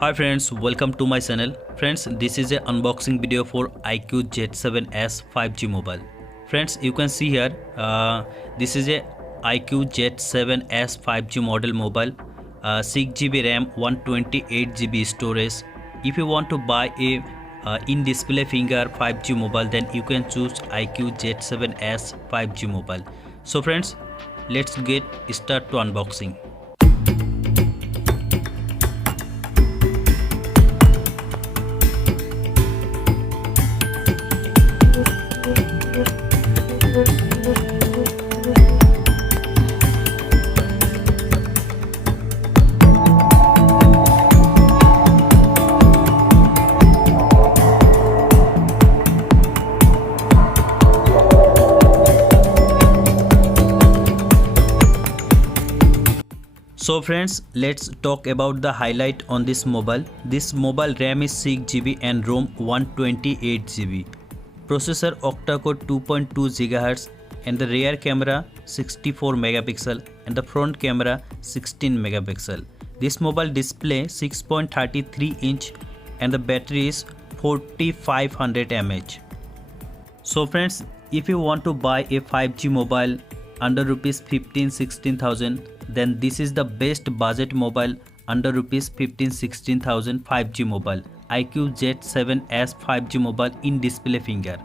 Hi friends, welcome to my channel. Friends, this is a unboxing video for IQOO Z7s 5G mobile. Friends, you can see here, this is a IQOO Z7s 5G model mobile, 6GB RAM, 128GB storage. If you want to buy a in-display finger 5G mobile, then you can choose IQOO Z7s 5G mobile. So friends, let's get start to unboxing. So friends, let's talk about the highlight on this mobile. This mobile RAM is 6GB and ROM 128GB. Processor octa-core 2.2 GHz and the rear camera 64 megapixel and the front camera 16 megapixel. This mobile display 6.33 inch and the battery is 4500 mAh. So friends, if you want to buy a 5G mobile under rupees 15-16,000, then this is the best budget mobile under rupees 15-16,000 5G mobile. IQOO Z7s 5G mobile in display finger.